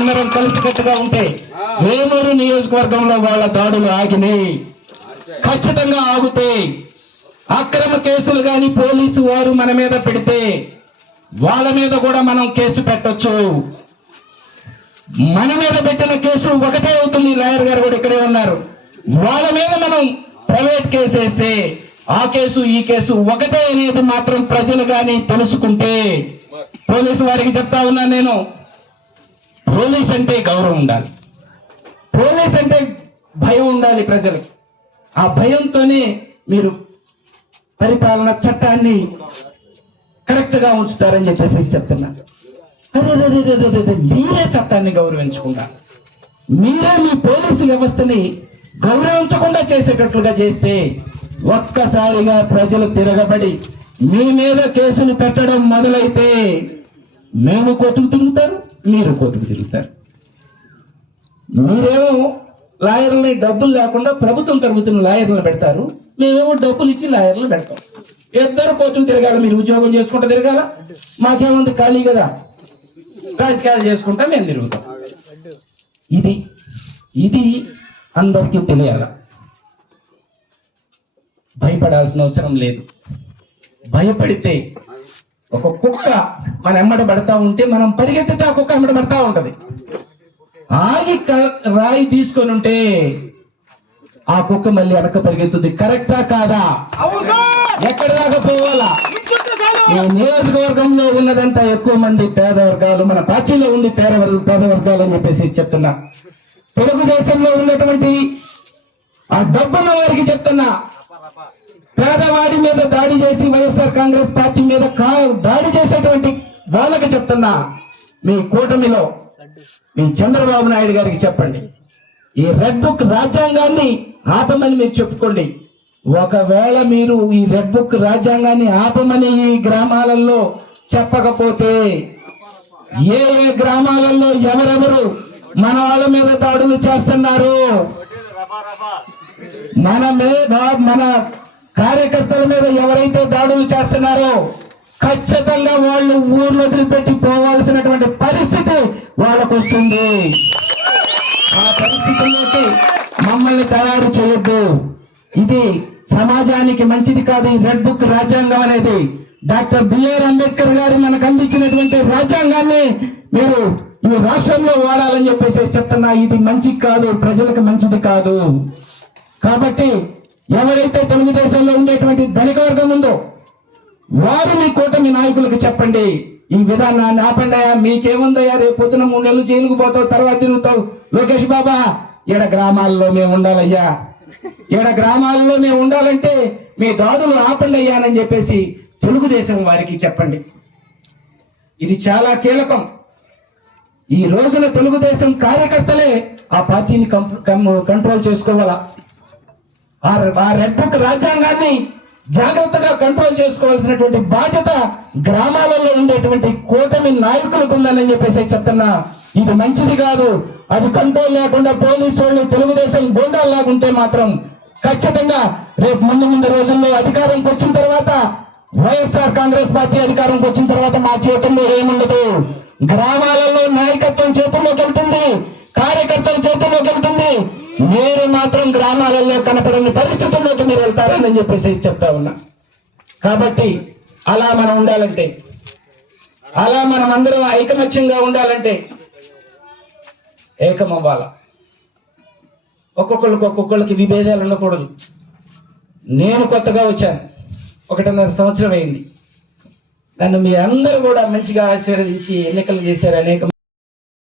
అందరం కలిసికట్టుగా ఉంటే వేమూరు నియోజకవర్గంలో వాళ్ళ దాడులు ఆగినాయి. ఖచ్చితంగా ఆగుతాయి అక్రమ కేసులు గాని పోలీసు వారు మన మీద పెడితే వాళ్ళ మీద కూడా మనం కేసు పెట్టొచ్చు. మన మీద పెట్టిన కేసు ఒకటే అవుతుంది. లాయర్ గారు కూడా ఇక్కడే ఉన్నారు. వాళ్ళ మీద మనం ప్రైవేట్ కేసు వేస్తే ఆ కేసు ఈ కేసు ఒకటే అనేది మాత్రం ప్రజలు కానీ తెలుసుకుంటే పోలీసు వారికి చెప్తా ఉన్నాను నేను. పోలీస్ అంటే గౌరవం ఉండాలి. పోలీస్ అంటే భయం ఉండాలి ప్రజలకి. ఆ భయంతోనే మీరు పరిపాలన చట్టాన్ని కరెక్ట్గా ఉంచుతారని చెప్పేసి చెప్తున్నా. అరే మీరే చట్టాన్ని గౌరవించకుండా మీరే మీ పోలీసు వ్యవస్థని గౌరవించకుండా చేసేటట్లుగా చేస్తే ఒక్కసారిగా ప్రజలు తిరగబడి మీ మీద కేసులు పెట్టడం మొదలైతే మేము కొట్టుకు తిరుగుతారు. మీరు కోర్టుకు తిరుగుతారు. మీరేమో లాయర్లని డబ్బులు లేకుండా ప్రభుత్వం తరుగుతున్న లాయర్లను పెడతారు. మేమేమో డబ్బులు ఇచ్చి లాయర్లను పెడతాం. ఇద్దరు కోర్టుకు తిరగాల మీరు ఉద్యోగం చేసుకుంటూ తిరగాల? మాకేముంది ఖాళీ కదా? రాజకీయాలు చేసుకుంటా మేము తిరుగుతాం. ఇది ఇది అందరికీ తెలియాల? భయపడాల్సిన అవసరం లేదు. భయపడితే ఒక కుక్క మన ఎమ్మడ పడతా ఉంటే మనం పరిగెత్తితే ఆ కుక్క ఎమ్మడ పడతా ఉంటది. ఆగి రాయి తీసుకొని ఉంటే ఆ కుక్క మళ్ళీ వెనక పరిగెత్తుద్ది. కరెక్టా కాదా? ఎక్కడ దాకా పోవాలా? ఈ నియోజకవర్గంలో ఉన్నదంతా ఎక్కువ మంది పేద వర్గాలు మన పార్టీలో ఉంది పేద పేద వర్గాలు అని చెప్పేసి చెప్తున్నా. తెలుగుదేశంలో ఉన్నటువంటి ఆ డబ్బున్న వారికి చెప్తున్నా. పేదవాడి మీద దాడి చేసి వైఎస్ఆర్ కాంగ్రెస్ పార్టీ మీద కా- దాడి చేసేటువంటి వాళ్ళకి చెప్తున్నా. మీ కూటమిలో మీ చంద్రబాబు నాయుడు గారికి చెప్పండి. ఈ రెడ్ బుక్ రాజ్యాంగాన్ని ఆపమని మీరు చెప్పుకోండి. ఒకవేళ మీరు ఈ రెడ్ బుక్ రాజ్యాంగాన్ని ఆపమని ఈ గ్రామాలలో చెప్పకపోతే ఏ ఏ గ్రామాలలో ఎవరెవరు మన వాళ్ళ మీద దాడులు చేస్తున్నారు? మన మీద మన కార్యకర్తల మీద ఎవరైతే దాడులు చేస్తున్నారో ఖచ్చితంగా వాళ్ళు ఊర్లు వదిలిపెట్టి పోవాల్సినటువంటి పరిస్థితి వాళ్ళకు వస్తుంది ఆ పరిస్థితుల్లోకి మమ్మల్ని తయారు చేయొద్దు. ఇది సమాజానికి మంచిది కాదు. ఈ రెడ్ బుక్ రాజ్యాంగం అనేది డాక్టర్ బిఆర్ అంబేద్కర్ గారు మనకు అందించినటువంటి రాజ్యాంగాన్ని మీరు ఈ రాష్ట్రంలో వాడాలని చెప్పేసి చెప్తున్నా. ఇది మంచి కాదు. ప్రజలకు మంచిది కాదు. కాబట్టి ఎవరైతే తెలుగుదేశంలో ఉండేటువంటి ధనిక వర్గం ఉందో వారు మీ కూటమి నాయకులకు చెప్పండి ఈ విధానాన్ని ఆపండియా మీకేముందయ్యా రేపు పొద్దున మూడు నెలలు జైలుకు పోతావు తర్వాత తిరుగుతావు. లోకేష్ బాబా ఈడ గ్రామాల్లో మేము ఉండాలయ్యా? ఈడ గ్రామాల్లో మేము ఉండాలంటే మీ దాదులు ఆపండి అయ్యానని చెప్పేసి తెలుగుదేశం వారికి చెప్పండి. ఇది చాలా కీలకం. ఈ రోజున తెలుగుదేశం కార్యకర్తలే ఆ పార్టీని కం- కంట్రోల్ చేసుకోవాలా? ఆ ఆ రెడ్ బుక్ రాజ్యాంగాన్ని జాగ్రత్తగా కంట్రోల్ చేసుకోవాల్సినటువంటి బాధ్యత గ్రామాలలో ఉండేటువంటి కూటమి నాయకులకు ఉందని చెప్పేసి చెప్తున్నా. ఇది మంచిది కాదు. అది కంట్రోల్ లేకుండా పోలీసు వాళ్ళు తెలుగుదేశం గోండాల్లాగుంటే మాత్రం ఖచ్చితంగా రేపు ముందు ముందు రోజుల్లో అధికారంకి వచ్చిన తర్వాత వైఎస్ఆర్ కాంగ్రెస్ పార్టీ అధికారంకి వచ్చిన తర్వాత మా చేతుల్లో ఏముండదు. గ్రామాలలో నాయకత్వం చేతుల్లోకి వెళ్తుంది కార్యకర్తల చేతుల్లోకి వెళ్తుంది మీరు మాత్రం గ్రామాలలో కనపడని పరిస్థితుల్లోకి మీరు వెళ్తారని చెప్పేసి చెప్తా ఉన్నా. కాబట్టి అలా మనం ఉండాలంటే అలా మనం అందరం ఐకమత్యంగా ఉండాలంటే ఏకమవ్వాల? ఒక్కొక్కరికి ఒక్కొక్కరికి విభేదాలు ఉండకూడదు. నేను కొత్తగా వచ్చాను. ఒకటిన్నర సంవత్సరం అయింది. నన్ను మీ అందరూ కూడా మంచిగా ఆశీర్వదించి ఎన్నికలు చేశారు అనేక